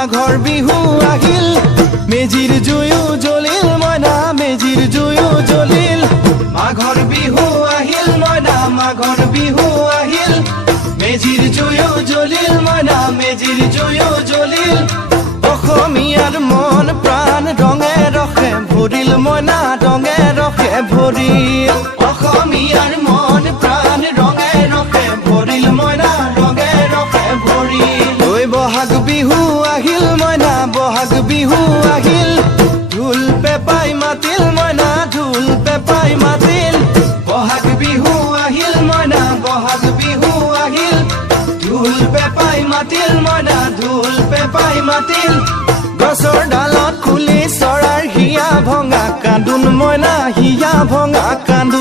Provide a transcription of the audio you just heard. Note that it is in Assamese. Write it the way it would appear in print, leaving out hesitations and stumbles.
মাঘৰ বিহু আহিল মেজিৰ জুয়ো জ্বলিল মইনা মেজিৰ জুয়ো জ্বলিল মাঘৰ বিহু আহিল মইনা মাঘৰ বিহু আহিল মেজিৰ জুয়ো জ্বলিল মইনা মেজিৰ জুয়ো জ্বলিল অসমীয়াৰ মন প্ৰাণ ৰঙে ৰখে ভৰিল মইনা ৰঙে ৰখে ভৰিল অসমীয়াৰ মন প্ৰাণ ৰঙে ৰখে ভৰিল মইনা ৰঙে ৰখে ভৰিল ঐ বহাগ বিহু আহিল মইনা বহাগ বিহু আহিল ঢোল পেপাই মাতিল মইনা ঢোল পেপাই মাতিল বহাগ বিহু আহিল মইনা বহাগ বিহু আহিল ঢোল পেপাই মাতিল মইনা ঢোল পেপাই মাতিল গছৰ ডালত খুলি চৰাৰ হিয়া ভঙা কান্দোন মইনা হিয়া ভঙা কান্দোন